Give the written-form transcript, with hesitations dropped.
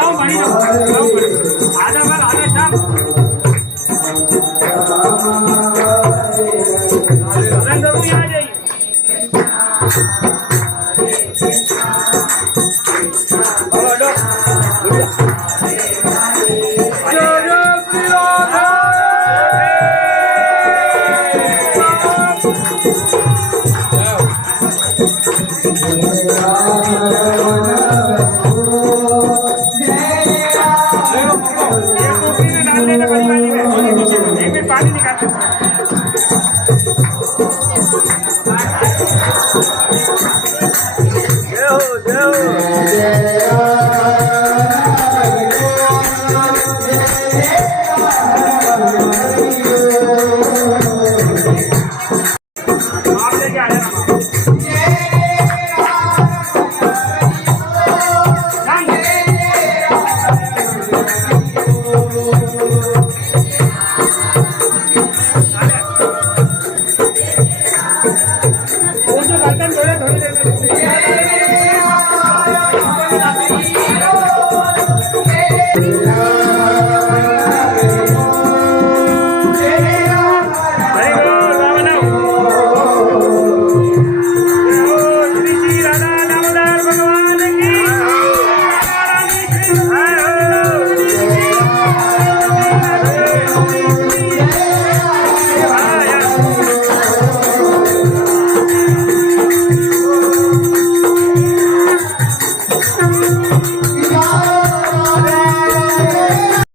आओ बड़ी आओ बड़ी आधा बार आधा शाम रंग जरूर आ जाइए एक में पानी निकालते आप लेके आए